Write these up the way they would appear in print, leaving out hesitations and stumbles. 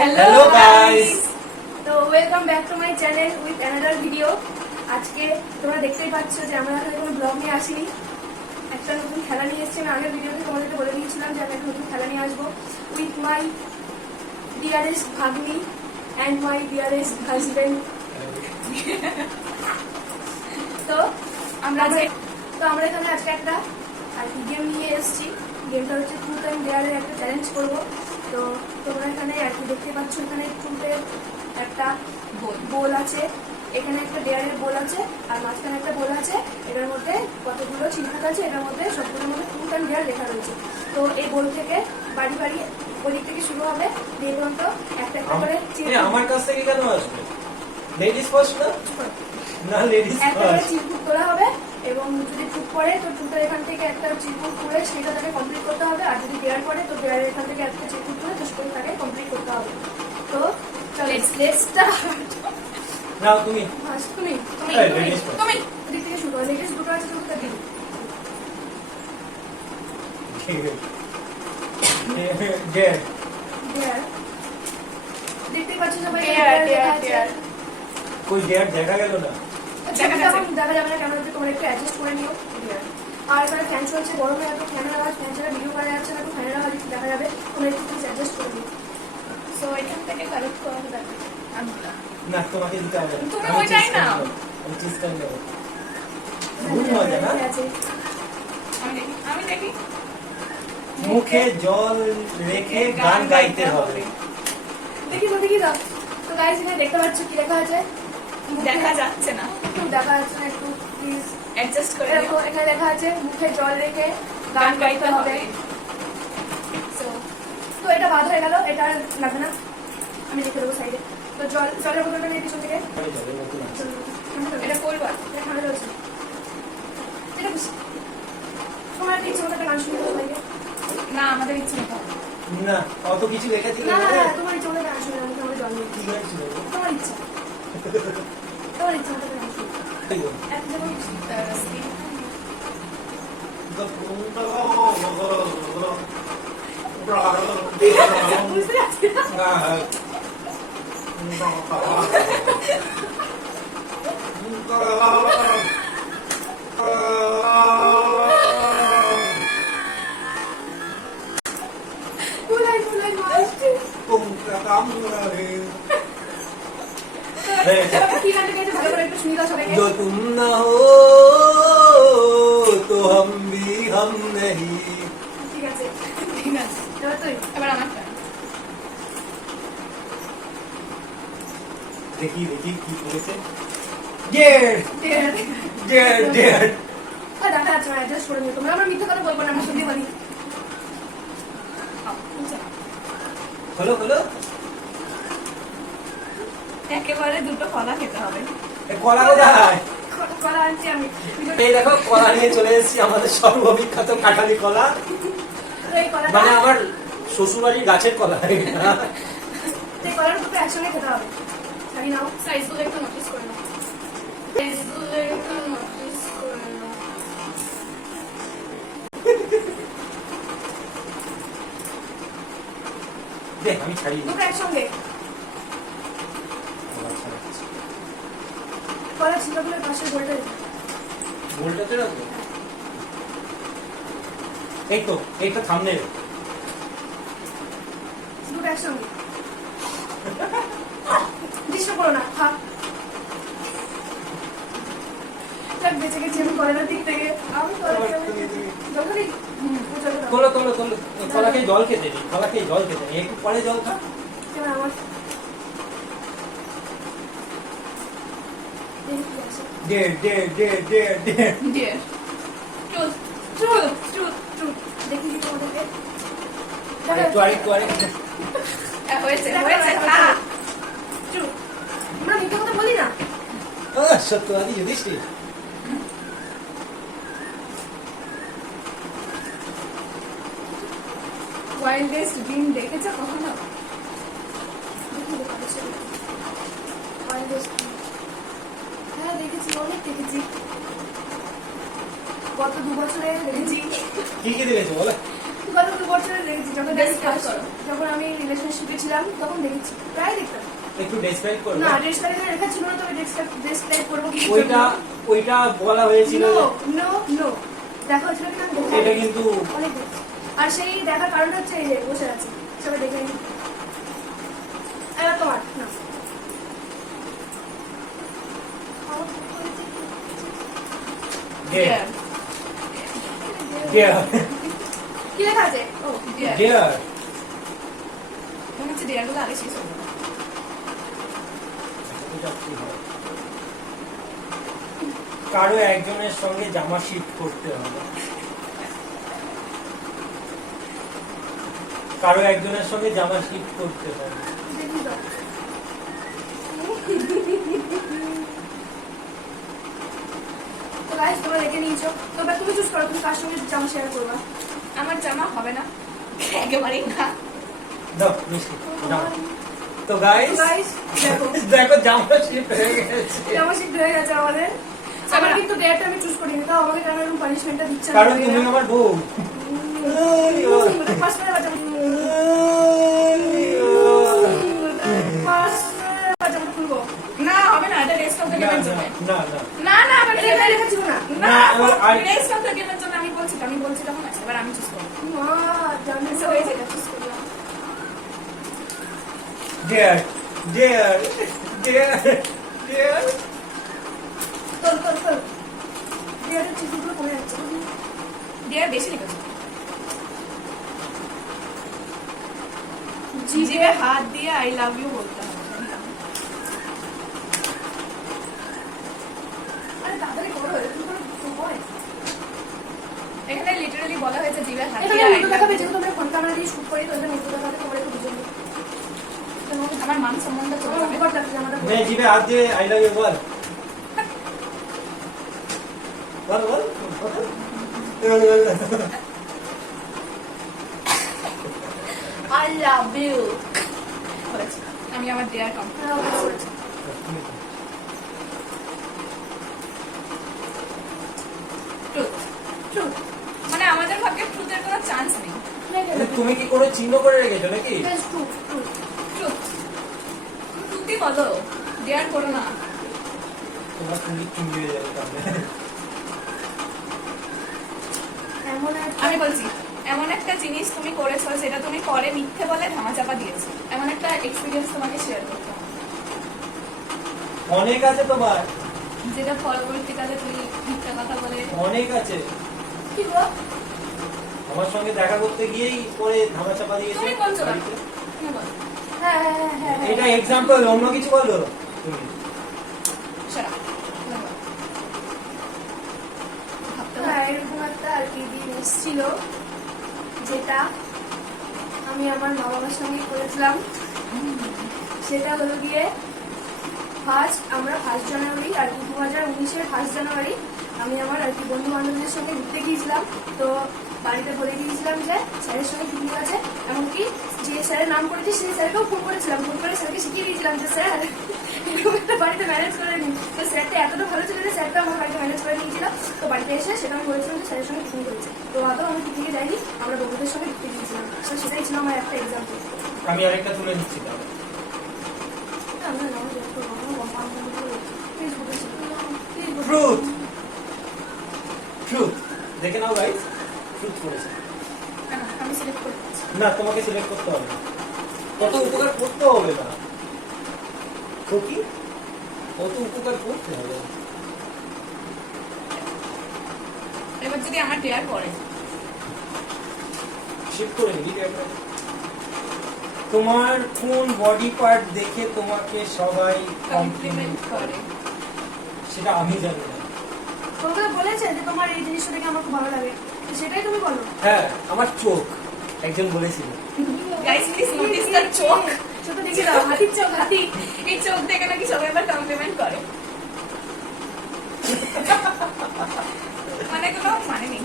Hello guys. তো welcome back to my channel with another video. আজকে তোমরা দেখতেই পাচ্ছ যে আমরা এখানে কোনো ব্লগ নিয়ে আসিনি, একটা নতুন খেলা নিয়ে এসেছি। আমি আগের ভিডিওতে তোমাদেরকে বলে দিয়েছিলাম যে আমি একটা নতুন খেলা নিয়ে আসবো উইথ মাই ডিয়ারেস্ট ভাগ্নি অ্যান্ড মাই ডিয়ারেস্ট হাজবেন্ড। তো আমরা এখানে আজকে একটা আর কি গেম নিয়ে এসেছি। গেমটা হচ্ছে ট্রুথ অ্যান্ড ডেয়ারের একটা চ্যালেঞ্জ করবো। তো তোমরা এখানে আর কি দেখতে পাচ্ছ, এখানে ট্রুথের একটা বোল আছে, এখানে একটা ডেয়ারের বোল আছে, আর মাঝখানে একটা বোল আছে। এটার মধ্যে কতগুলো চিহ্ন আছে, এটার মধ্যে সবগুলোর মধ্যে ট্রুথ অ্যান্ড ডেয়ার লেখা রয়েছে। তো এই বোল থেকে বাড়ি বাড়ি ওদিক থেকে শুরু হবে, দিয়ে পর্যন্ত একটা একটা করে আমার কাছ থেকে কেন আসবে? লেডিস ফার্স্ট না লেডিস একটা করে ফার্স্ট। চিরকুট তোলা হবে, এবং যদি ট্রুথ পড়ে তো ট্রুথের এখান থেকে একটা চিরকুট করে সেটা তাকে কমপ্লিট করতে হবে, আর যদি ডেয়ার পড়ে তো ডেয়ারের এখান থেকে একটা চিরকুট করে তো সেটা তাকে কমপ্লিট করতে হবে। তো চলো লেটস স্টার্ট। নাও তুমি ফার্স্ট তুমি এই, ladies first. তুমি ওদিক থেকে শুরু করো। লেডিস দুটো আছে, দুটো দিন ডেয়ার ডেয়ার দেখতে পাচ্ছ সবাই ডেয়ার কই ডেয়ার দেখা গেল না। দেখা যাবে না, ক্যামেরাতে তোমরা একটু অ্যাডজাস্ট করে নিও। আর এখানে ফ্যান চলছে, গরমে এত ফ্যানের আওয়াজ, ফ্যান ছাড়া ভিডিও করা যাচ্ছে না, তো ফ্যানের আওয়াজ একটু দেখা যাবে, তোমরা একটু প্লিজ অ্যাডজাস্ট করে নিও। সো এখান থেকে কালেক্ট করা হবে। না তোমাকে দিতে হবে না। তুমি আমি ওইটাই choose করে নাও। নেবো। আমি চুজ করে নেব। ভুল মজা না? আছে। আমি দেখি মুখে জল রেখে গান গাইতে হবে। দেখি দাও। তো গাইস এখানে দেখতে পাচ্ছ কি লেখা আছে? দেখা যাচ্ছে না, একটু দেখা যাচ্ছে না, একটু প্লিজ অ্যাডজাস্ট করে দেখো। নিও। এখানে লেখা আছে মুখে জল রেখে গান গাইতে হবে। তো এটা বাদ হয়ে গেল, এটা আর লাগবে না, আমি লিখে দেবো সাইডে। তো জলের বোতলটা নিয়ে পিছন থেকে আমি জলের মতো নাচি। এটা করবা? এটা ঠান্ডা রয়েছে। এটা খুশি তোমার একটা ইচ্ছে মতো একটা গান শুনতে সবাইকে। না, আমাদের ইচ্ছে মতো। না অত কিছু লেখা ছিল না না। তোমার ইচ্ছে মতো গান শুনে আমি জল নিয়ে কি গান ছিল? তোমার ইচ্ছা মতো গান শুনে এখন যেমন বুঝতে পারছি না। কুলাই মাস্টার কি গানটা গেয়েছে ভালো করে একটু শুনি দাও সবাইকে। जो तुम न हो तो हम भी हम नहीं। ঠিক আছে, ঠিক আছে, এবার তুই এবার আমার turn। देखी देखी की बोलेছে डेड डेड डेड। দেখা যাচ্ছে না, অ্যাডজাস্ট করে নিও তোমরা। আমার মিথ্যা কথা বলবো না, আমি শুনতে পারি। হলো হলো। একেবারে দুটো কলা খেতে হবে। এই কলা কোথায়? কলা আনছি আমি। এই দেখো কলা নিয়ে চলে এসেছি, আমাদের সর্ববিখ্যাত কাঁঠালি কলা, এই কলাটা মানে আমার শ্বশুরবাড়ির গাছের কলা। এই কলার দুটো একসঙ্গে খেতে হবে। জানি নাও সাইজগুলো একটু নোটিস করে নাও। সাইজগুলো একটু নোটিস করে নাও। দেখ আমি ছাড়ি দুটো একসঙ্গে। কলা ছিলগুলোর পাশে গোলটা দিতে। বলটাতে রাখবো। এই তো সামনে। দুটো একসঙ্গে। ডিস্টার্ব করো না, খা। যাক বেঁচে গেছি আমি কলার দিক থেকে। আমি কলার জল খাবি? জল খাবো। তোলো তোলো তোলো। কলাকে জল খেতে দিই, কলাকে জল খেতে দিই, একটু পরে জল খা। কেমন আমার দেখি কি আছে। Dead dead dead dead dead. Dear. Truth. Truth. দেখি কি তোমাদেরকে। আরেকটু আরেকটু আরেকটু। হয়েছে, দেখো, হয়েছে। দেখো, খা। Truth. আমরা মিথ্যা কথা বলি না। সত্যবাদী যুধিষ্ঠির। ওয়াইল্ডেস্ট ড্রিম দেখেছো কখনো? হ্যাঁ দেখেছি, অনেক দেখেছি। গত 2 বছরে দেখেছি। কি কি দেখেছো বলো? কথা তো বছরে দেখেছি যখন Describe করো। যখন আমি রিলেশনশিপে ছিলাম তখন দেখেছি প্রায় দেখতাম। একটু ডেসক্রাইব করবে? না ডেসক্রাইব লেখা ছিল না, তবে ডেসক্রাইব করবো কি? ওইটা বলা হয়েছিল নো যে- নো নো দেখা হয়েছিল কিনা আমি এটা কিন্তু অনেক দেখছি। আর সেই দেখার কারণটা হচ্ছে এই যে বসে আছে সবাই দেখে নিই। এবার তোমার না Dare. Dare. কি লেখা আছে? ও Dare. মনে হচ্ছে দেয়ার গুলো আগে শেষ হয়ে যাবে। এটা কি হয়? কারো একজনের সঙ্গে জামা শিফট করতে হবে। কারো একজনের সঙ্গে জামা শিফট করতে হবে। দেখি তো। তো গাইস তোমরা দেখে নিয়েছো, তো এবার তুমি চুজ করো তুমি কার সঙ্গে জামা শেয়ার করবা। আমার জামা হবে না, একেবারেই না। দাও মিষ্টি দাও। তো গাইস গাইস দেখো দেখো জামা শিফট হয়ে গেছে। জামা শিফট হয়ে গেছে আমাদের। আমার কিন্তু ডেটটা আমি চুজ করিনি, তাও আমাকে কেন এরকম পানিশমেন্টটা দিচ্ছে না? কারণ তুমি আমার বউ। ফার্স্ট টাইম বাজাবো খুলবো না হবে না, এটা রেস্ট অফ দ্য না গেমের না জন্য। না না না না আবার এটা লেখা ছিল না। না আর- রেস্ট অফ দ্য গেমের জন্য আমি বলছি তখন আছে, এবার আমি চুজ করব। মা জানতে সো এই যে এটা চুজ করলাম। Dare. Dare. Dare. Dare. তোল তোল তোল ডেটের চিঠিগুলো পড়ে যাচ্ছে। দেয়ার বেশি লিখেছে। জিভে হাত দিয়ে আই লাভ ইউ বলতে হবে। আরে তাড়াতাড়ি করো, এরকম করে হয়। এখানে লিটারালি বলা হয়েছে জিভে হাত এখানে দিয়ে আই মুখটা লাভ দেখাবে, ইউ। যেহেতু আমরা ফোন ক্যামেরা দিয়ে শুট করি, তো এটা মুখটা দেখাবে, তোমরা একটু বুঝে নিও। আমার মান সম্মানটা চলে আমার যাবে। মুখটা দেখতে জামাটা मैं जीवे हाथ दे आई लव यू बोल बोल बोल আই লাভ ইউ বলেছি। আমি আমার দেয়ার কম ট্রুথ। ট্রুথ। মানে আমাদের ভাগ্যে ট্রুথের কোনো চান্স নেই। তুমি কি কোনো চিহ্ন করে রেখেছো নাকি? Truth truth. ট্রুথ ট্রুথই বলো, দেয়ার করো না। তোমার তুমি চুমিয়ে যাবে তাহলে। এমন একটা আমি বলছি এমন একটা জিনিস তুমি করেছো যেটা তুমি পরে মিথ্যে বলে ধামাচাপা দিয়েছো, এমন একটা এক্সপিরিয়েন্স তোমাকে শেয়ার করতে হবে, অনেক আছে তোমার, যেটা পরবর্তীকালে তুমি মিথ্যা কথা বলে। অনেক আছে। কি গো? আমার সঙ্গে দেখা করতে গিয়েই পরে ধামাচাপা দিয়েছো। তুমি বলছো না, তুমি বলো। হ্যাঁ হ্যাঁ হ্যাঁ হ্যাঁ এটা এক্সাম্পল, অন্য কিছু বলো তুমি। Shut up. তুমি বলো। ভাবতে হবে। হ্যাঁ এরকম একটা আর কি দিন এসেছিল যেটা আমি আমার মা বাবার সঙ্গে করেছিলাম। সেটা হলো গিয়ে আমরা 1 জানুয়ারি আর কি 2019-এর 1 জানুয়ারি আমি আমার আর কি বন্ধু বান্ধবদের সঙ্গে ঘুরতে গিয়েছিলাম। তো বাড়িতে বলে দিয়েছিলাম যে স্যারের সঙ্গে পিকনিক আছে, এমনকি যে স্যারের নাম করেছি সেই স্যারকেও ফোন করেছিলাম, ফোন করে স্যারকে শিখিয়ে দিয়েছিলাম যে স্যার এরকম একটা বাড়িতে ম্যানেজ করে নিন। তো স্যারটা এতটা ভালো ছিল যে স্যারটা আমার বাড়িতে ম্যানেজ করে নিয়েছিল। তো বাড়িতে এসে সেটা আমি বলেছিলাম যে স্যারের সঙ্গে পিকনিক করেছে, তো আদৌ আমি পিকনিকে যাইনি, আমরা বন্ধুদের সঙ্গে ঘুরতে গিয়েছিলাম। তো সেটাই ছিল আমার একটা এক্সাম্পল। আমি আরেকটা তুলে নিচ্ছি তাহলে। ট্রুথ। ট্রুথ দেখে নাও গাইস, ট্রুথ করেছে। কেন? আমি সিলেক্ট করে দিচ্ছি। না তোমাকে সিলেক্ট করতে হবে না, কত উপকার করতে হবে না তো কি, কত উপকার করতে হবে। এবার যদি আমার ডেয়ার করে, শিফট করে নিবি এটা। তোমার কোন বডি পার্ট দেখে তোমাকে সবাই কমপ্লিমেন্ট করে। সেটা আমি জানি না। তোমাকে বলেছে যে তোমার এই জিনিসটা দেখে আমার খুব ভালো লাগে, তো সেটাই তুমি বলো। হ্যাঁ আমার চোখ, একজন বলেছিল। গাইস প্লিজ নোটিস দ্য চোখ। ছোট দেখে দাও, হাতির চোখ, হাতি। এই চোখ দেখে নাকি সবাই আবার কমপ্লিমেন্ট করে, মানে কোনো মানে নেই।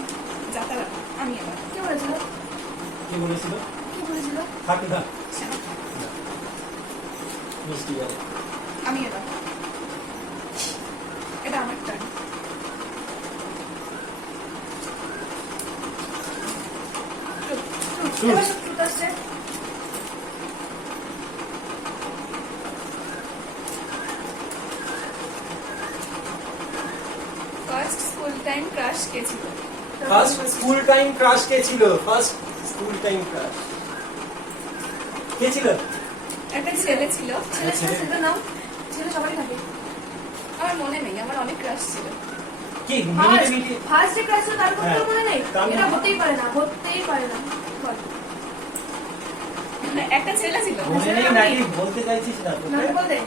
যাতায়াত আমি এবার কি বলেছিল? কি বলেছিল? কি বলেছিল? থাক না মিষ্টি বলে। আমি এবার এটা আমার টার্ন। Truth. এবার ট্রুথ আসছে। ফার্স্ট স্কুল টাইম ক্রাশ কে ছিল? ফার্স্ট স্কুল টাইম ক্রাশ কে ছিল? ফার্স্ট স্কুল টাইম ক্রাশ কে ছিল? একটা ছেলে ছিল, ছেলে ছেলে ছেলের নাম ছেলে সবারই থাকে। আমার মনে নেই, আমার অনেক ক্রাশ ছিল। কি মিনিটে মিনিটে ফার্স্ট যে ক্লাস ছিল তার কথা হ্যাঁ। মনে নেই? কারণ- এটা হতেই পারে না, হতেই পারে না। বল। একটা ছেলে ছিল, মনে নেই নাকি বলতে চাইছিস না নাম তোকে? বল দে।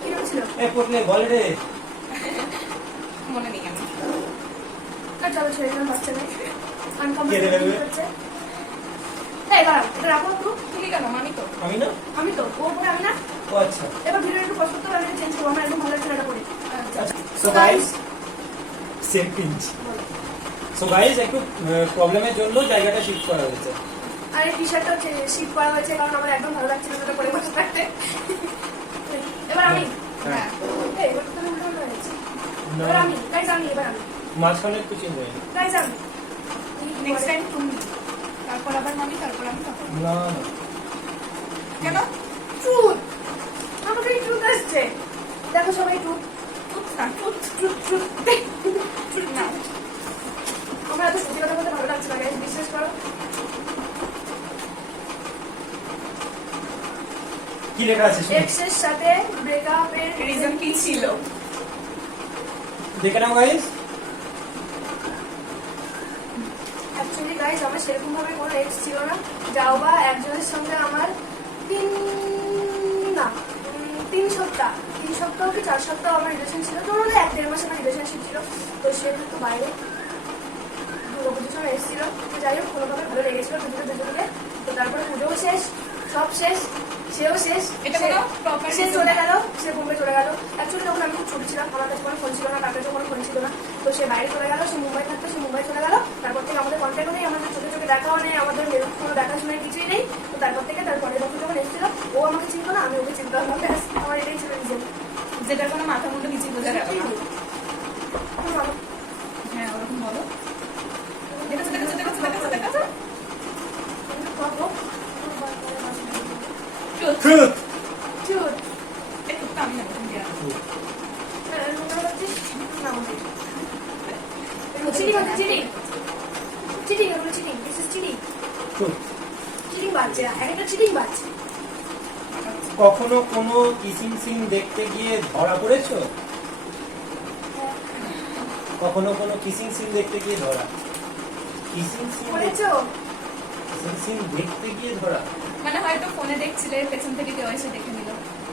কি নাম ছিল? এ পটলে বল রে। মনে নেই আমি। আর চলো ছেড়ে দিলাম, বাচ্চা নেই। কে আনকমফোর্টেবল দেবে? ফিল হচ্ছে। এই দাঁড়াও, এটা রাখো একটু। তুমি কেন? আমি তো আমি না? আমি তো ও পরে আমি না। ও আচ্ছা। এবার ভিডিও একটু পজ করতে হবে, আমি চেঞ্জ করবো, আমার একদম ভালো লাগছে না এটা পরে। আচ্ছা so guys same pinch. So guys একটু প্রবলেমের জন্য জায়গাটা শিফট করা হয়েছে। আর এই টি-শার্টটা শিফট করা হয়েছে কারণ আমার একদম ভালো লাগছিল না এটা পরে বসে থাকতে। এবার আমি। হ্যাঁ। এই এবার তো উল্টো উল্টো হয়েছে। না এবার আমি, গাইস আমি, এবার আমি। মাঝখানে একটু চেঞ্জ হয়ে গেছে। গাইস আমি। নেক্সট টাইম তুমি, তারপর আবার আমি, তারপর আমি, তারপর না না কেন? ট্রুথ। আমাকে ট্রুথ আসছে। দেখো সবাই ট্রুথ। Truth truth truth. না, আমার এত সত্যি কথা বলতে ভালো লাগছে না গাইস, বিশ্বাস করো। কি লেখা আছে শুনি এক্সের সাথে ব্রেকআপের রিজন কি ছিল? দেখে নাও গাইস। অ্যাকচুয়ালি গাইস আমার সেরকম ভাবে কোনো এক্স ছিল না, যাও বা একজনের সঙ্গে আমার তিন সপ্তাহ কি 4 সপ্তাহ আমার রিলেশন ছিল, তো মানে 1-1.5 মাস আমার রিলেশনশিপ ছিল। তো সে কিন্তু বাইরে দুর্গাপুজোর সময় এসেছিল, তো যাই হোক কোনোভাবে ভালো লেগেছিল দুজনকে। তো তারপরে পুজোও শেষ, সব শেষ, সেও শেষ। এটা কোনো proper সে reason চলে না। গেল, সে বোম্বে চলে গেল। অ্যাকচুয়ালি তখন আমি খুব ছোট ছিলাম, আমার কাছে কোনো ফোন ছিল না, তার কাছে কোনো ফোন ছিল না। তো সে বাইরে চলে গেল, সে মুম্বাই থাকতো, সে মুম্বাই চলে গেল। তারপর থেকে আমাদের কন্ট্যাক্টও নেই, আমাদের চোখে চোখে দেখাও নেই, আমাদের কোনো দেখাশোনার কিছুই নেই। তো তারপর থেকে তার পরের বছর যখন এসেছিল, ও আমাকে চিনতো না, আমি ওকে চিনতাম না। ব্যাস, আমার এটাই ছিল রিজন। যেটার কোনো মাথা মুন্ডু কিছু বোঝা গেল না। হ্যাঁ, ওরকম বলো। দেখাচ্ছো, দেখাচ্ছো, দেখাচ্ছো, দেখাচ্ছো, দেখাচ্ছো। Truth. ট্রুথ এই truth টা আমি জানি, তুমি জানো। চিটিং হচ্ছে, চিটিং চিটিং, এগুলো cheating, this is cheating. Truth cheating বাজছে, একটা চিটিং বাজছে। কখনো কোনো কিসিং সিন দেখতে গিয়ে ধরা পড়েছো? কখনো কোনো কিসিং সিন দেখতে গিয়ে ধরা? কিসিং বলেছো সিন দেখতে গিয়ে ধরা? মানে হয়তো ফোনে দেখছিলে, পেছন থেকে কেউ এসে দেখে নিল।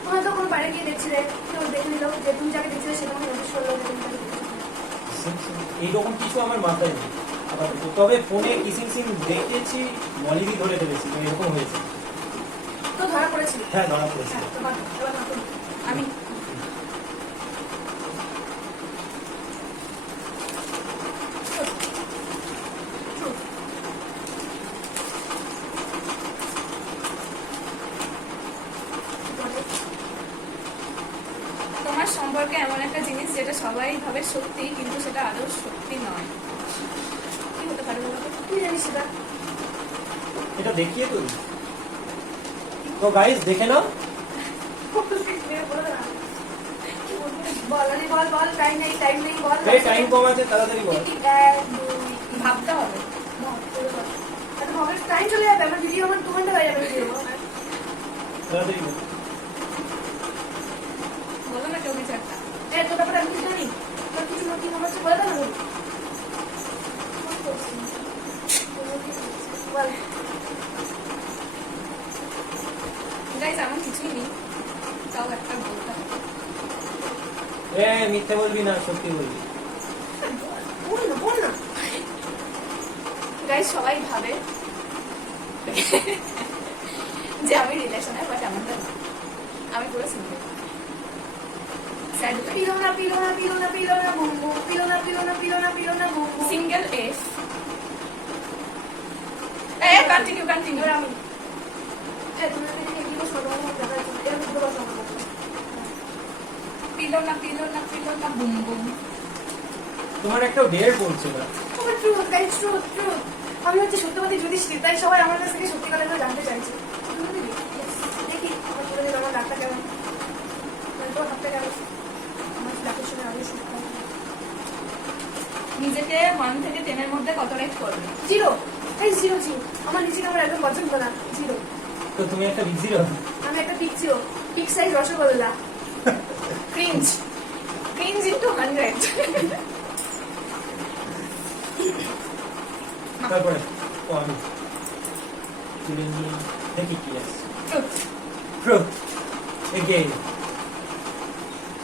হয়তো কোনো বাইরে গিয়ে দেখছিলে, কেউ দেখে নিল যে তুমি যাকে দেখছিলে সেটা আমাকে নোটিস করলো যে তুমি তাকে দেখেছো। এইরকম কিছু আমার মাথায় নেই। আবার তবে ফোনে কিসিং সিন দেখেছি, মলিবি ধরে ফেলেছি, তো এরকম হয়েছে। তো ধরা পড়েছিল। হ্যাঁ ধরা পড়েছে। হ্যাঁ, তো বাদ, এবার না তুমি। আমি Truth. তোমার সম্পর্কে এমন একটা জিনিস যেটা সবাই ভাবে সত্যি, কিন্তু সেটা আদৌ সত্যি নয়। কি হতে পারে বলো তো? তুই জানিস সেটা। এটা দেখিয়ে তো দিই। তো গাইস দেখে নাও। বলো না। কি বলবি? বল, আরে বল, বল, টাইম নেই, বল। এই টাইম কম আছে, তাড়াতাড়ি বল। 1, 2, ভাবতে হবে। টাইম চলে যাবে, আমার ভিডিও আমার 2 ঘন্টা হয়ে যাবে ভিডিও। তাড়াতাড়ি বল। বলো না কেউ কিছু একটা। তো ব্যাপারে আমি কিছু জানি, তোর কিছু নতুন মনে হচ্ছে বলে দাও না বল। বল। গাইজ এমন কিছুই নেই, তাও একটা বলতে হবে। মিথ্যে বলবি না, সত্যি বলবি। বল না। গাইজ সবাই ভাবে যে আমি রিলেশনে, বাট এমনটা না। আমি পুরো সিঙ্গেল। স্যাড পিলোনা, বুম বুম, পিলোনা, boom boom. Single F. Continue continue. এবার আমি। তুমি যদি কি বলছো তোমার মধ্যে দেখা যাচ্ছে, এর মধ্যে বসো আমার মধ্যে। পিলোনা বুম বুম। তোমার একটা ডেট বলছে না। Truth, guys, truth. আমি হচ্ছে সত্যবাদী যুধিষ্ঠির, তাই সবাই আমার কাছ থেকে সত্যি কথা জানতে চাইছে। দেখি আমার বলে দিল আমার ডাক্তার কেমন, তোর হাতটা কেমন, আমার ডাক্তার শুনে আগে শুনতে হবে। নিজেকে 1 থেকে 10 এর মধ্যে কত রেট করবে? 0, এই 0 0। আমার নিজেকে আমার একদম পছন্দ না, 0। তো তুমি একটা বিগ জিরো। আমি একটা pick 0, pick size rasgulla. Cringe into 100। তারপরে ও আমি তুলে নিয়ে দেখি কি আছে। Truth. Truth again.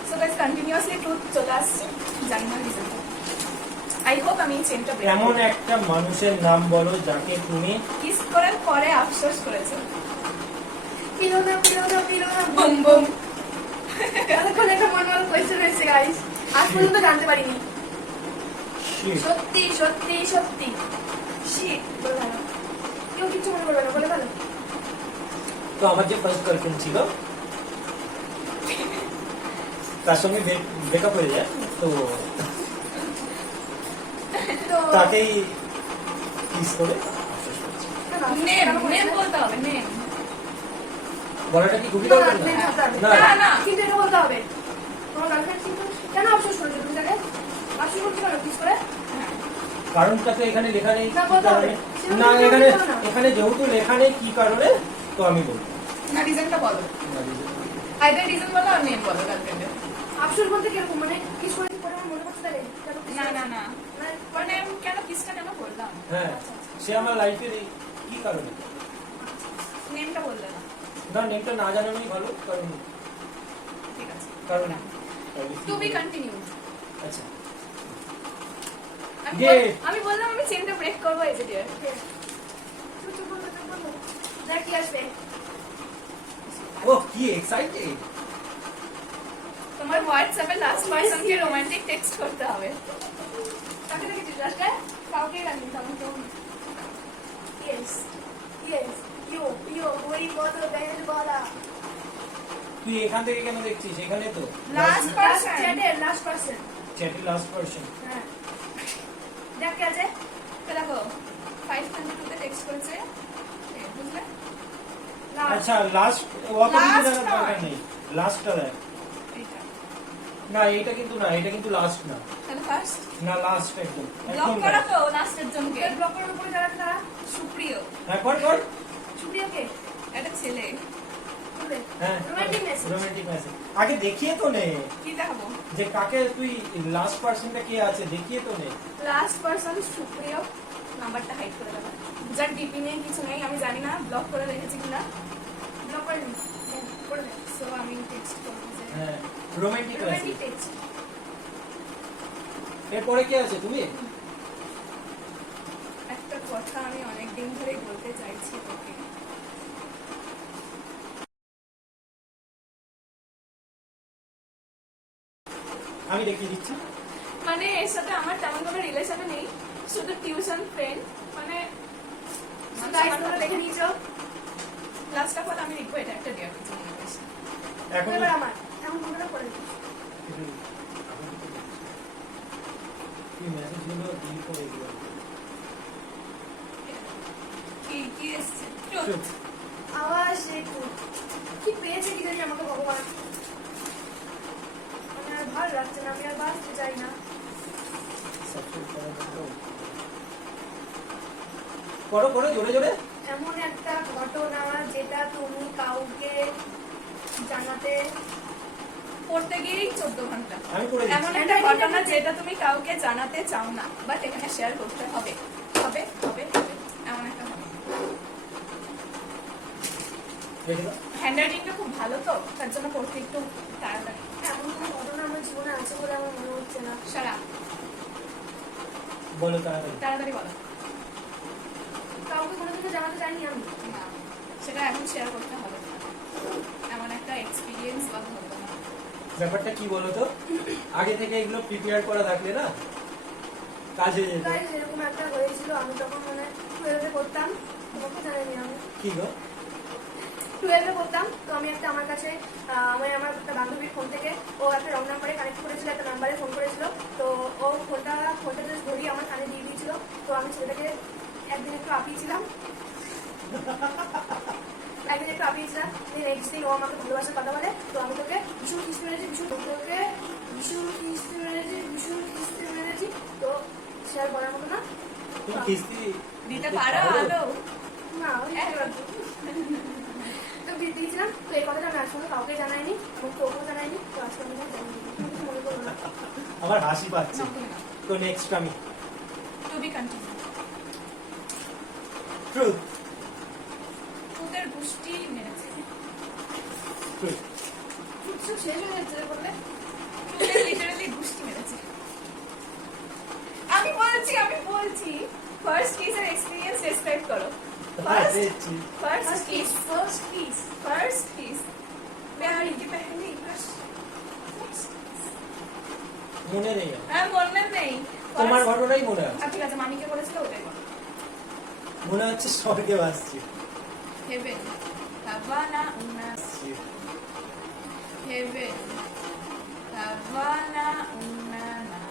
So guys continuously truth চলে আসছে, জানি না রিজন। আই হোপ আমি চেনটা ব্রেক এমন একটা মানুষের নাম বলো যাকে তুমি কিস করার পরে আফসোস করেছো। পিলোনা পিলোনা পিলোনা বুম বুম। এতক্ষণ একটা মনমল কোয়েশ্চেন রয়েছে গাইস, আজ পর্যন্ত জানতে পারিনি। Shit. সত্যি সত্যি সত্যি শিট বলে ভালো, কেউ কিছু মনে করবে না, বলে ভালো। তো আমার যে ফার্স্ট গার্লফ্রেন্ড ছিল তার সঙ্গে ব্রেকআপ হয়ে যায়, তো তো তাকেই কিস করে আফসোস করছি। নেম বলতে হবে, নেম। বলাটা কি খুবই না, দরকার name না? বলতে হবে। না। না না, কিন্তু এটা বলতে হবে, তোমার গার্লফ্রেন্ড কিন্তু কেন আফসোস করেছো তুমি তাকে? আফসোস করতে পারো কিস করে? কারণটা তো এখানে লেখা নেই না, কি বলতে হবে। কারণে। সেরকম না, কিছু এখানে বলতে হবে না। এখানে যেহেতু লেখা নেই কি কারণে, তো আমি বলবো না রিজনটা বলো, আইদার রিজন বলো আর নেম বলো গার্লফ্রেন্ডের। আফসোস বলতে কিরকম, মানে কিস করেছি পরে আমার মনে পড়ছে তাহলে কেন kiss না করেছি? না না, মানে মানে কেন কিসটা কেন করলাম, হ্যাঁ, সে আমার লাইফের কি কারণে। নেমটা বললে না। না, নেমটা না জানানোই ভালো, কারণ ঠিক আছে, কারণ টু বি কন্টিনিউ। আচ্ছা আমি Yay! আমি বললাম আমি চেনটা ব্রেক করবো, এই যে ডিয়ার। চুপ বলবো, চুপ বলবো। দেখ কি আসবে। ও কি এক্সাইটেড। তোমার হোয়াটসঅ্যাপে লাস্ট পারসনকে রোমান্টিক টেক্সট করতে হবে। তাকে দেখেছিস লাস্টে? কাউকে রাখি, তেমন কেউ নেই। Yes, yes, yo, ওই কত ব্যাগের গলা। তুই এখান থেকে কেন দেখছিস? এখানে তো Last person. চ্যাটের লাস্ট পার্সন। চ্যাটের লাস্ট পারসন। হ্যাঁ। দেখ কে আছে? তো দেখো 522 তে টেক্সট করেছে, এই, বুঝলে? Last. আচ্ছা লাস্ট অত কিছু Last জানার দরকার নয়। নেই। লাস্টটা দেখ। এইটা না, এটা কিন্তু না, এটা কিন্তু লাস্ট না। তাহলে ফার্স্ট না, লাস্ট একদম ব্লক একদম করা last। তো লাস্টের জনকে। এই ব্লকের উপরে যারা আছে তারা সুপ্রিয়, হ্যাঁ, কর। সুপ্রিয়াকে একটা ছেলে। বলে হ্যাঁ, রোমান্টিক মেসেজ। রোমান্টিক মেসেজ আগে দেখিয়ে তো নে, কি দেখাবো? যে কাকে তুই লাস্ট পারসনটা কে আছে দেখিয়ে তো নে। লাস্ট পারসন সুপ্রিয়, নাম্বারটা হাইড করে দেবো। যার ডিপি নেই, কিছু নেই, আমি জানি না ব্লক করে রেখেছি কিনা। ব্লক করে নি। করে দে। সো আমি টেক্সট করবো যে হ্যাঁ, রোমান্টিক রোমান্টিক মেসেজ। টেক্সট। এরপরে কে আছে তুমি? একটা কথা আমি অনেকদিন ধরেই বলতে চাইছি তোকে। আমি দেখিয়ে দিচ্ছি। মানে এর সাথে আমার তেমন কোনো রিলেশন নেই, শুধু টিউশন ফ্রেন্ড। মানে গাইস তোমরা দেখে নিয়েছো? লাস্ট অফ অল আমি লিখবো এটা একটা ডিয়ার কিছু মনে করিস না। এখন এবার আমার এখন তোমরা করে দিচ্ছি। তুই মেসেজগুলো ডিলিট করে দিও। কি এসছে? চুপ। আওয়াজ একটু কি পেয়েছে কি জানি আমাকে ভগবান, মানে আর ভালো লাগছে না, আমি আর বাঁচতে চাই না। সাবস্ক্রাইব করো জোরে। এমন একটা ঘটনা যেটা তুমি কাউকে জানাতে পড়তে গিয়েই 14 ঘন্টা। আমি করে এমন দিচ্ছি। একটা ঘটনা যেটা তুমি কাউকে জানাতে চাও না, বাট এখানে শেয়ার করতে হবে। এমন একটা হবে। দেখে দাও। হ্যান্ডরাইটিংটা খুব ভালো তো, তার জন্য পড়তে একটু তাড়াতাড়ি। এমন কোনো ঘটনা আমার জীবনে আছে বলে আমার মনে হচ্ছে না। সারা বলো তাড়াতাড়ি। তাড়াতাড়ি বলো। কাউকে কোনোদিনও জানাতে চাইনি আমি। না, সেটা এখন শেয়ার করতে হবে না। এমন একটা এক্সপিরিয়েন্স বা ঘটনা। ব্যাপারটা কি বলো তো, আগে থেকে এগুলো প্রিপেয়ার করা থাকলে না কাজে যেত। গাইস এরকম একটা হয়েছিল, আমি তখন মানে 12 এ পড়তাম, তোমাকে জানাইনি আমি। কি গো? 12 এ পড়তাম, তো আমি একটা আমার কাছে আমার একটা বান্ধবীর ফোন থেকে ও একটা রং নাম্বারে কানেক্ট করেছিল, একটা নাম্বারে ফোন করেছিল। তো ও ফোনটা জাস্ট ধরিয়ে আমার কানে দিয়ে দিয়েছিল। তো আমি ছেলেটাকে একদিন একটু আপিয়েছিলাম, নেক্সট দিন ও আমাকে ভালোবাসার কথা বলে, তো আমি তোকে ভীষণ কিস্তি মেরেছি, ভীষণ মেরেছি, তো সে আর বলার মতো না। তুমি কিস্তি দিতে পারো আদৌ? না, ওই তো দিয়েছিলাম। তো এই কথাটা আমি আজ পর্যন্ত কাউকে জানাইনি এবং তোকেও জানাইনি, তো আজকে আমি জানাইনি, তুমি কিছু মনে করবো না। আমার হাসি পাচ্ছে। না, তুমি না। তো নেক্সট আমি টু বি কন্টিনিউ। ট্রুথ। তোদের গোষ্ঠী মেরেছে। ট্রুথ। চুপ শেষ হয়ে যাচ্ছে রে বললে। তোদের লিটারালি গোষ্ঠী মেরেছে। আমি বলছি ফার্স্ট কিসের এক্সপেরিয়েন্স ডেসক্রাইব করো। ফার্স্ট কিস प्यार की पहली क्रश। মনে নেই আমার। হ্যাঁ, মনে নেই। তোমার ঘটনাই মনে আছে। ঠিক আছে, মামিকে বলেছিল ওটাই বলো। মনে হচ্ছে স্বর্গে আসছি। হেভেন হাভানা উনা, হেভেন হাভানা উনা না,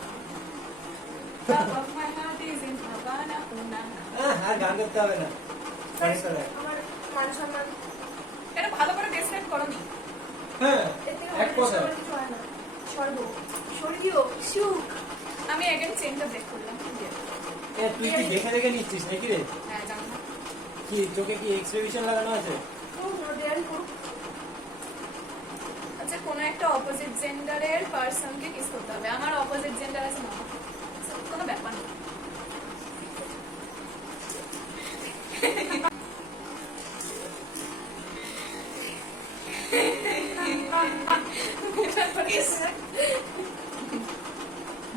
top of my heart is in Havana una na। আর গান করতে হবে না। আমার মান সম্মান এটা ভালো করে ডেসক্রাইব করোনি। হ্যাঁ, এর থেকে এক কথা। আমার কিছু হয় না। স্বর্গীয় সুখ। আমি এগেন চেনটা ব্রেক করলাম। তুই কি দেখে দেখে নিচ্ছিস নাকি রে? হ্যাঁ, জানো না। কি চোখে কি এক্সপ্রেশন লাগানো আছে? আচ্ছা, কোনো একটা অপোজিট জেন্ডারের পার্সনকে কিস করতে হবে। আমার অপোজিট জেন্ডার আছে না, কোনো ব্যাপার না।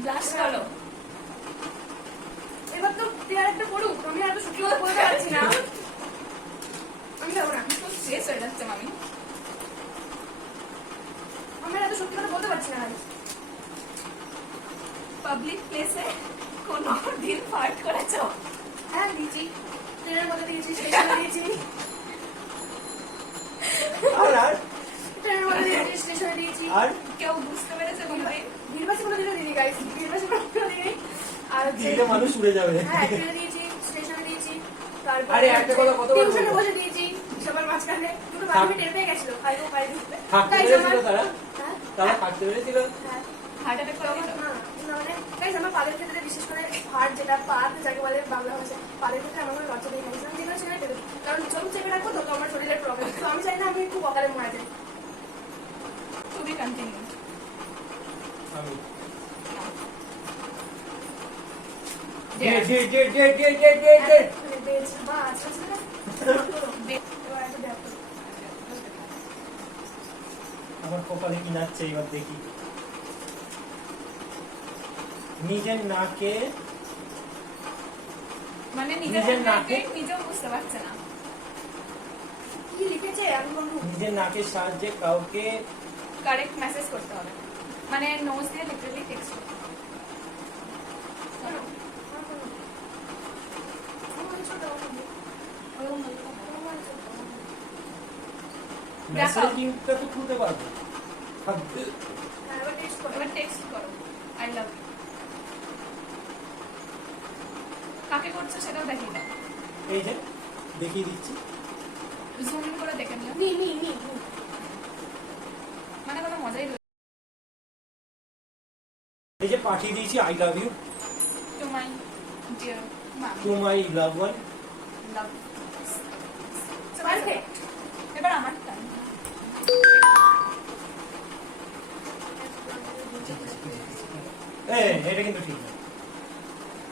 ব্লাশ করো। এবার তো দেয়ার একটা পড়ুক, আমি আর তো সত্যি কথা বলতে পারছি না। আমি যাবো না, খুব শেষ হয়ে যাচ্ছে মামি। আমি আর তো সত্যি কথা বলতে পারছি না। পাবলিক প্লেসে কোনো দিন ফার্ট করেছো? হ্যাঁ দিয়েছি, ট্রেনের মধ্যে দিয়েছি, স্টেশনে দিয়েছি, আর ট্রেনের মধ্যে দিয়েছি, স্টেশনে দিয়েছি। আর কেউ বুঝতে পেরেছে কোনোদিন? ভিড়বাসী কোনো দিনও দিদি গাইছি, ভিড়বাসী কোনো দিনও দিই। আর হচ্ছে দিলে মানুষ উড়ে যাবে। হ্যাঁ, ট্রেনে দিয়েছি, স্টেশনে দিয়েছি, তারপর আরে একটা কথা কতবার টিউশনে বলবো? বসে দিয়েছি, সবার মাঝখানে দুটো বান্ধবী টের পেয়ে গেছিল, পাইবো থাকতে তাই পেরেছিল তারা? হ্যাঁ তারা থাকতে পেরেছিল? হ্যাঁ হার্ট অ্যাটাক করে দিল? না, মানে guys, আমার পাদের ক্ষেত্রে বিশেষ করে হার্ট যেটা পাদ যাকে বলে বাংলা ভাষায়, পাদের ক্ষেত্রে আমার কোনো লজ্জা নেই। আমি যেখানে সেখানে টেনে দিই। কারণ চোখ চেপে রাখবো তো আমার শরীরের প্রবলেম, তো আমি চাই না আমি খুব অকালে মারা যাই। To be continue. আমি Dare. মানে বেশ, বা আচ্ছা ছিল না? Dare. এবার একটা দেখ তো। আমার কপালে কি নাচছে এবার দেখি। নিজের নাকে মানে নিজের নিজের নাকে নাকে- নিজেও বুঝতে পারছে না। কি লিখেছে আমি বলবো? নিজের নাকের সাহায্যে কাউকে কারেক্ট মেসেজ করতে হবে, মানে নোজ দিয়ে লিটারালি টেক্সট করতে হবে। মেসেজিংটা তো খুলতে পারবো। হ্যাঁ, এবার টেক্সট করো। এবার টেক্সট করো, আই লাভ ইউ। কাকে করছো সেটাও দেখিয়ে দাও, এই যে দেখিয়ে দিচ্ছি। জুম ইন করে দেখে নিও, নি নি নি মানে কোনো মজাই হলো। এই যে পাঠিয়ে দিয়েছি I love you to my dear মামি, to my love one. Love. Perfect. এবার আমার টাইম। এটা কিন্তু ঠিক না।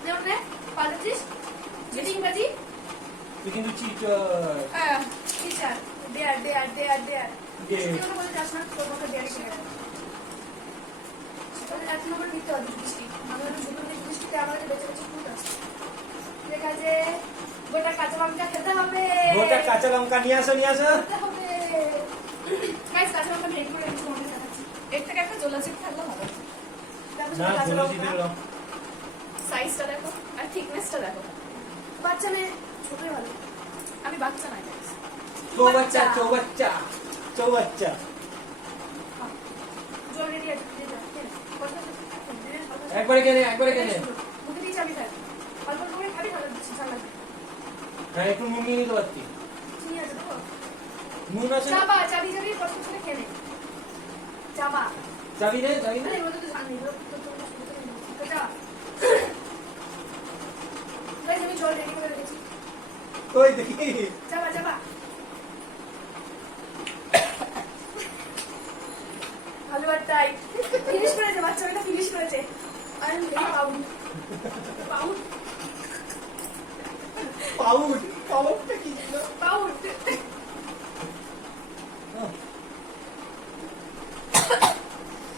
যেমন রে পারছিস যদি ইংরেজি তুই কিন্তু চিটার। টিচার দেয়ার সত্যি কথা বলে যাস না, তোর কথা দেয়ার শিখে গেল। এক নম্বর মিথ্যে অধিক দৃষ্টি, আমার ছোট দৃষ্টিতে আমাদের বেঁচে বেঁচে ফুট আছে। লেখা যে গোটা কাঁচা লঙ্কা খেতে হবে, গোটা কাঁচা লঙ্কা নিয়ে আসো খেতে হবে। গাইস, কাঁচা লঙ্কা ভেঙে করে আমি তোমাকে দেখাচ্ছি। এর থেকে একটা জোলাচিপ থাকলে ভালো। দেখো না কাঁচা ভুলে লঙ্কা, দিতে লঙ্কা। সাইজটা দেখো আর থিকনেসটা দেখো। বাচ্চা মেয়ে ছোটই ভালো। আমি বাচ্চা নাই guys। চৌবাচ্চা। জল রেডি আছে, একবারে কেনে মুখে দিয়ে চাবি থাক, অল্প অল্প করে খাবি, ভালো দিচ্ছি, ঠান্ডা হ্যাঁ একটু নুন নিয়ে নিতে পারতি। চিনি আছে তো? নুন আছে না? চাবা, চাবি চাবি কষ্ট করে খেয়ে নে। চাবা। চাবি নে, চাবি নে। আরে এগুলো তো জানি, এগুলো তো তোমরা শুনতে পারি না। তো চাবা। গাইস আমি জল রেডি করে রেখেছি। ওই দেখি। চাবা চাবা। ভালো আর তাই ফিনিশ করেছে, বাচ্চা মেয়েটা ফিনিশ করেছে। I am very proud. Proud পাউড, পাউডটা কি ছিল? প্রাউড।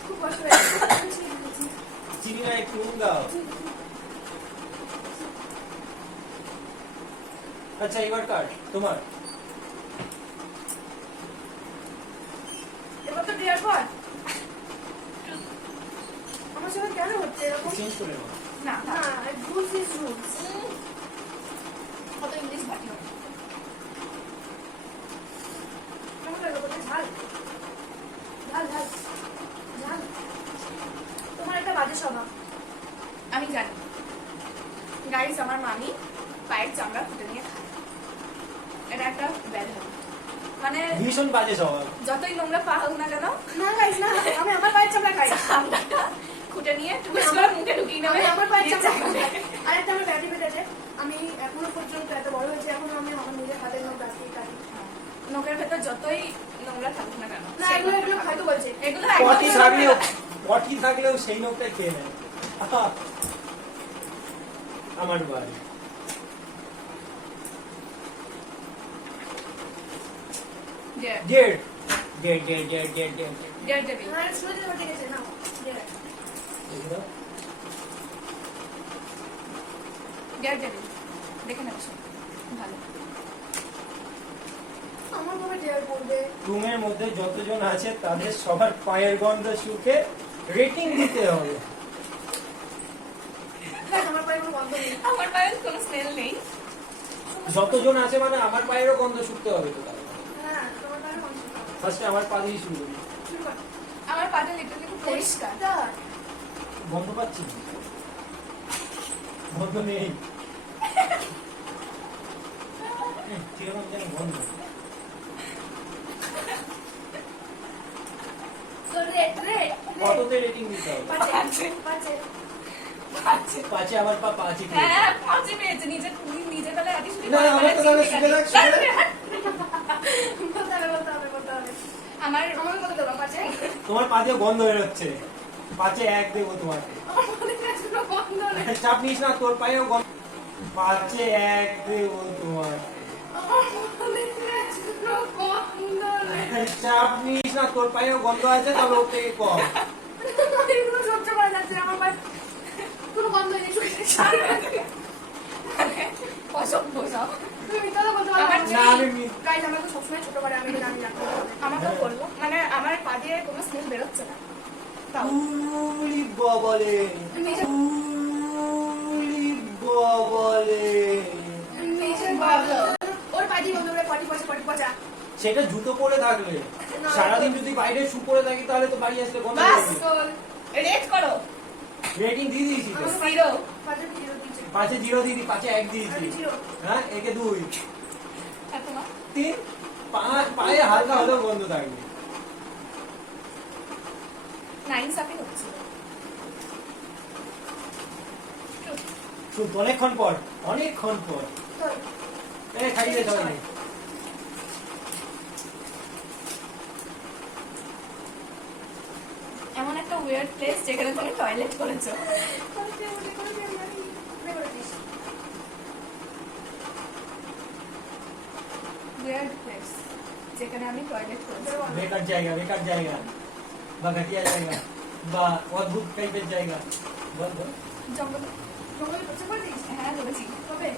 খুব কষ্ট হয়েছে। আমি চিনি দিয়েছি। চিনি না একটু নুন দাও। আচ্ছা এবার কাট তোমার। এবার তো ডিয়ার কর। আমার সঙ্গে কেন হচ্ছে এরকম? চেঞ্জ করে নাও। না না, রুলস ইজ রুলস। কত ইংলিশ বাকি হবে। কেমন লাগলো? কত ঝাল? ঝাল ঝাল ঝাল। তোমার একটা বাজে স্বভাব। আমি জানি গাইস, আমার মামি পায়ের চামড়া ফুটে নিয়ে খায়। এটা একটা ব্যাড হ্যাবিট। মানে ভীষণ বাজে স্বভাব। যতই নোংরা পা হোক না কেন, না গাইস না, আমি আমার পায়ের চামড়া খাই। চামড়াটা খুঁটে নিয়ে টুকুস করে মুখে ঢুকিয়ে নেবে। আমি আমার পায়ের দিয়ে চামড়া চামড়া খাই। আরেকটা আমার ব্যাটি বেঁধেছে। আমি এখনো পর্যন্ত এত বড় হয়েছে, এখনো আমি আমার নিজের হাতের নখ কাটি কাটি। নখের ভেতর যতই নোংরা থাকুক না কেন, না এগুলো এগুলো খাইতে বলছে। এগুলো পটি একদম থাকলেও, পটি থাকলেও সেই নোকটা খেয়ে নেয়। আহা, আমার বাড়ি। Dare. Dead dead dead dead dead dead Daredevil. না শুনেছি তো ঠিক আছে না। Daredevil. দেখে নেবো ভালো। আমার কবে ডিয়ার করবে? রুমের মধ্যে যতজন আছে তাদের সবার পায়ের গন্ধ শুকে রেটিং দিতে হবে। গাইস আমার পায়ে কোনো গন্ধ নেই। আমার পায়ে কোনো স্মেল নেই। যতজন আছে মানে আমার পায়েরও গন্ধ শুকতে হবে তো তাহলে। হ্যাঁ তোমার পায়ে গন্ধ নেই। ফার্স্টে আমার পা দিয়ে শুরু করি। শুরু কর। আমার পাটা লিটারালি খুব পরিষ্কার। পরিষ্কার। গন্ধ পাচ্ছি? গন্ধ নেই। কিরকম জানি গন্ধ। তো রেড রেড কততে রেটিং দিতে হবে? পাঁচে পাঁচে। আচ্ছা। পাঁচে আমার পা পাঁচে কি? হ্যাঁ, পাঁচে পেয়েছে। নিজে তাহলে আটি শুরু না, আমার তো তাহলে শুকে থাক, শুকে থাক। বলতে হবে বলতে হবে বলতে হবে। আমার আমার কত দেবো? পাঁচে? তোমার পা দিয়ে গন্ধ বেরোচ্ছে। পাঁচে এক দেবো তোমাকে। আমার মনে কাছে কোনো গন্ধ নেই। চাপ নিস না, তোর পায়েও গন্ধ। পাঁচে এক দেবো তোমাকে। আমার মনে কাছে কোনো গন্ধ নেই। চাপ নিস না, তোর পায়েও গন্ধ আছে, তবে ওর থেকে কম। এগুলো সহ্য করা যাচ্ছে না, আমার পায়ে কোনো গন্ধ নেই। অসভ্য সব। তুমি মিথ্যা কথা বলতে পারো আমার না। না, আমি গাইস আমরা তো সবসময় ছোট করে আমি জানি না। আমাকেও করলো, মানে আমার পা দিয়ে কোনো স্মেল বেরোচ্ছে না। তাও উলি বাবালে, উলি বাবালে। নিজের বাবা ওর পায়ে গন্ধ করে পটি পচা। সেটা জুতো পরে থাকলে, না। সারাদিন যদি বাইরে শু পরে থাকি তাহলে তো বাড়ি আসলে গন্ধ বাস করবে। রেড করো। রেটিং দিয়ে দিয়েছি তো। জিরো। পাঁচে কি জিরো দিচ্ছে? পাঁচে 0 দিদি, পাঁচে 1 দিয়েছি। আমি জিরো। হ্যাঁ, একে 2, আর তোমার 3, পায়ে হালকা হলেও গন্ধ থাকবে। নাইন সাপে হচ্ছে। শুন, অনেকক্ষণ পর, অনেকক্ষণ পর। তো খাইয়ে দেওয়া নেই। এমন একটা উইয়ার্ড প্লেস যেখানে তুমি টয়লেট করেছো। উইয়ার্ড প্লেস যেখানে আমি টয়লেট করেছি। বেকার জায়গা, বেকার জায়গা, বা ঘাটিয়া জায়গা, বা অদ্ভুত টাইপের জায়গা। বল বল। জঙ্গলে। জঙ্গলে পচা করে দিস? হ্যাঁ করেছি। কবে?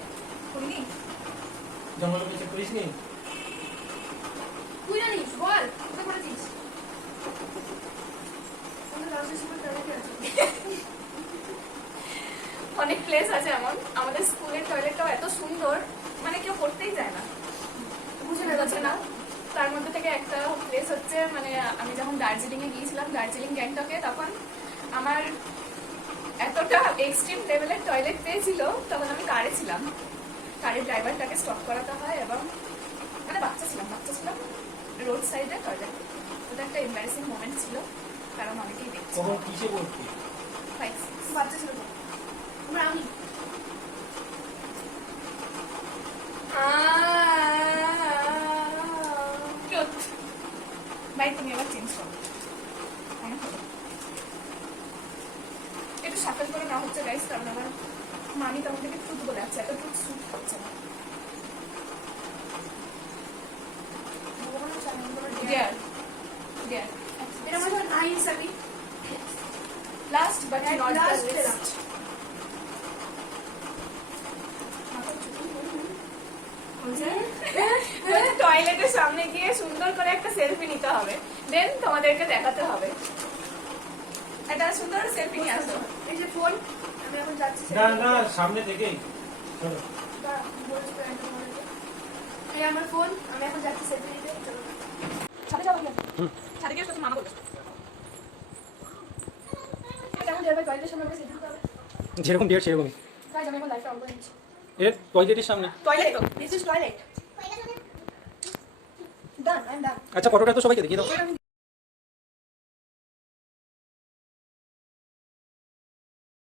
করিনি। জঙ্গলে বেঁচে করিস নি? তুই জানিস বল কোথায় করেছিস? আমাদের ক্লাসের সময় টয়লেটে আছে। অনেক প্লেস আছে এমন। আমাদের স্কুলের টয়লেটটাও এত সুন্দর, মানে কেউ করতেই যায় না, বুঝে বোঝে না। তার মধ্যে থেকে একটা প্লেস হচ্ছে, মানে আমি যখন দার্জিলিং এ গিয়েছিলাম, দার্জিলিং গ্যাংটকে, তখন আমার এতটা এক্সট্রিম লেভেলের টয়লেট পেয়েছিল, তখন আমি কারে ছিলাম। কারে গাড়ির ড্রাইভারটাকে স্টপ করাতে হয় এবং মানে বাচ্চা ছিলাম রোড সাইডে টয়লেট। ওটা একটা এম্বারেসিং মোমেন্ট ছিল, কারণ অনেকেই দেখছে। কখন কিসে পড়তি? বাচ্চা ছিল তো। আমরা আমি ভাই তুমি আবার চেঞ্জ করো, একটু সাফল করে না হচ্ছে গাইস, কারণ আমার মামি তখন থেকে ট্রুথ বলে আছে, এত ট্রুথ স্যুট হচ্ছে না। ডিয়ার ডিয়ার এটা মনে হয় আই হিসাবে last but At not last the পেলাম। লিস্ট। টয়লেটের সামনে গিয়ে সুন্দর করে একটা সেলফি নিতে হবে, দেন তোমাদেরকে দেখাতে হবে। একটা সুন্দর সেলফি নিয়ে আসো। এই যে ফোন, আমি এখন যাচ্ছি না না, সামনে থেকেই চলো। এই আমার ফোন, আমি এখন যাচ্ছি সেলফি নিতে। চলো ছাদে যাবো কি? ছাদে গিয়ে শুধু মামা বলবে। এটা এখন যাবে টয়লেটের সামনে আমরা সেলফি নিতে হবে। যেরকম বিয়ার সেরকমই। গাইস আমি এখন লাইভটা অন করে নিচ্ছি। এর টয়লেটের সামনে। টয়লেট তো this is toilet. Done, I am done. আচ্ছা ফটোটা তো সবাইকে দেখিয়ে দাও।